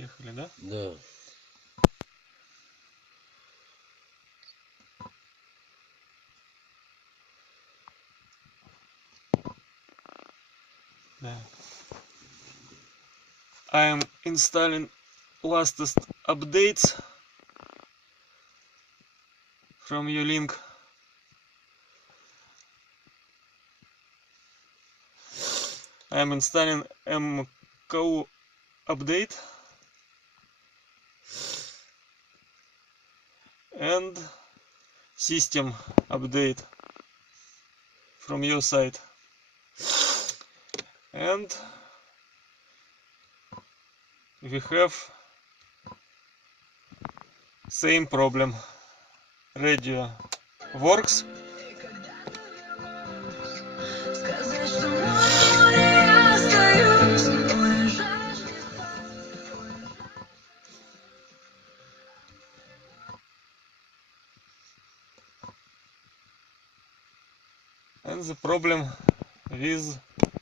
Поехали, да? Да. Да. I am installing latest updates from Ulink. I am installing MCO update and system update from your side. And we have same problem. Radio works. And the problem with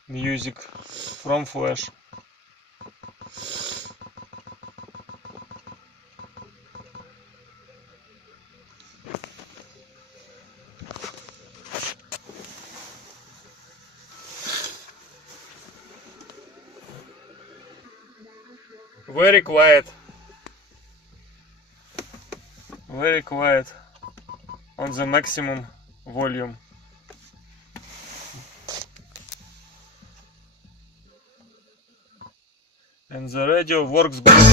music from Flash. Very quiet on the maximum volume. And the radio works better.